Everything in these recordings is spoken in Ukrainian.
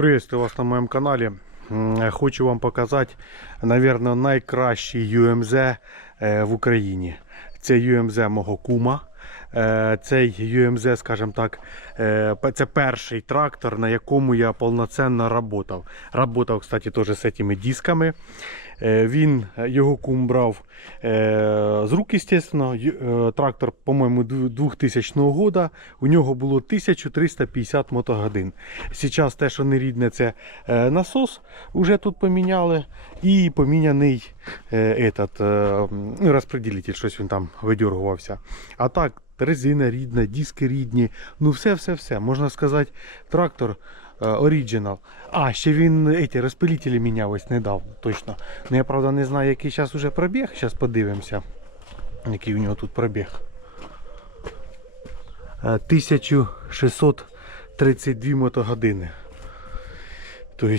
Приветствую вас на моєму каналі. Хочу вам показати, наверное, найкращий UMZ в Україні. Це UMZ мого кума. Е, Цей UMZ, скажімо так, е, це перший трактор, на якому я повноцінно працював. Работав, кстати, теж з цими дисками. Е, Він його кум брав з рук, звісно. Трактор, по-моєму, ду- 2000 года. У нього було 1350 мотогодин. Зараз те, що не рідне, це насос. Уже тут поміняли. І поміняний этот, щось він там видергувався. А так, резина рідна, диски рідні. Ну, все-все-все. Можна сказати, трактор е, оригінал. А, ще він эти розпилителі міняв ось недавно, точно. Ну я правда не знаю, який зараз уже пробіг. Зараз подивимося, який у нього тут пробіг. Е, 1632 мотогодини. Тобто,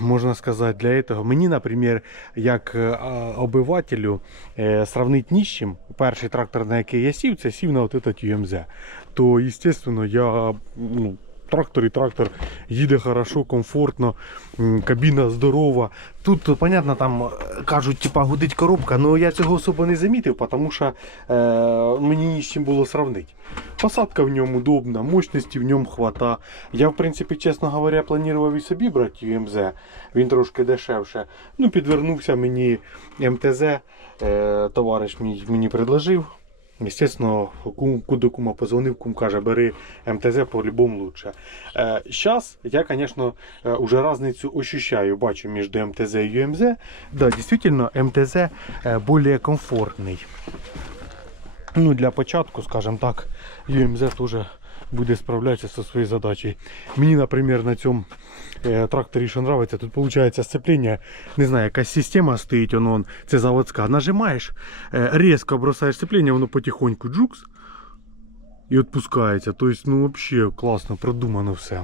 можна сказати, для этого. Мені, наприклад, як е, обивателю, е, сравнити ні чим, перший трактор, на який я сів, це сів на от этот UMZ. То, звісно, я ну, трактор і трактор їде хорошо, комфортно, кабіна здорова. Тут, понятно, там е, кажуть, типа гудить коробка, але я цього особо не замітив, тому що е, мені ні з чим було сравнити. Посадка в ньому удобна, мощності в ньому хвата. Я, в принципі, чесно говоря, планував і собі брати UMZ. Він трошки дешевше. Ну, підвернувся мені МТЗ. Е, товариш мій мені предложив. Естественно, кум, куди кума позвонив, кум каже, бери МТЗ по-любому лучше. Е, Зараз я, звісно, е, уже різницю ощущаю, бачу між МТЗ і ЮМЗ. Да, дійсно, МТЗ е, більш комфортний. Ну, для початку, скажімо так, ЮМЗ теж буде справлятися зі своєю задачею. Мені, наприклад, на цьому е, тракторі, що подобається, тут виходить сцеплення, не знаю, якась система стоїть, воно, он, це заводська. Нажимаєш, е, різко бросаєш сцеплення, воно потихоньку джукс і відпускається. Тобто, ну, взагалі класно, продумано все.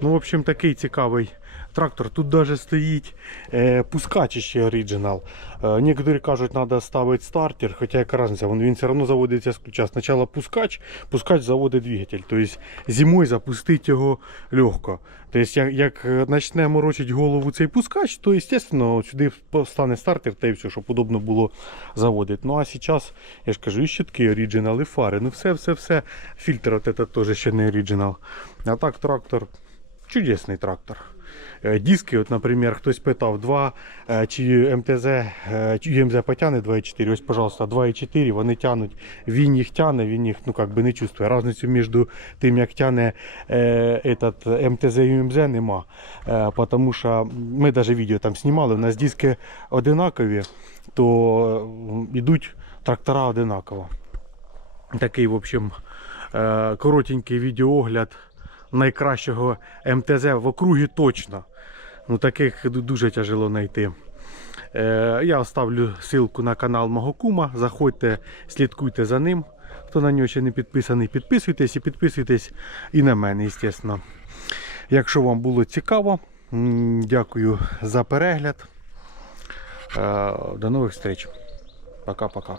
Ну, в общем, такий цікавий трактор. Тут даже стоїть е, пускач ще оригінал. Е, некоторі кажуть, треба ставити стартер, хоча яка різниця, він все одно заводиться з ключа. Спочатку пускач, пускач заводить двигатель. Тобто зимою запустити його легко. Тобто, як, як почне морочити голову цей пускач, то, звісно, сюди стане стартер та й все, щоб удобно було заводити. Ну а зараз, я ж кажу, і щитки оригінал, і фари. Ну все, все, все. Фільтр от этот теж ще не оригінал. А так трактор чудесний трактор. Е, Диски, от, наприклад, хтось питав, 2 е, чи МТЗ, е, чи ЮМЗ потягне 2,4, ось, пожалуйста, 2,4, вони тянуть, він їх тяне, він їх ну, как би не чувствує. Разницю між тим, як тяне е, этот, МТЗ і ЮМЗ нема. Е, потому що ми навіть відео там знімали, у нас диски одинакові, то йдуть трактора одинаково. Такий, в общем, е, коротенький відеоогляд найкращого МТЗ в округі точно. Ну, таких дуже тяжело знайти. Е, я оставлю ссылку на канал мого кума. Заходьте, слідкуйте за ним. Хто на нього ще не підписаний, підписуйтесь і підписуйтесь і на мене, звісно. Якщо вам було цікаво, дякую за перегляд. Е, До нових зустріч. Пока-пока.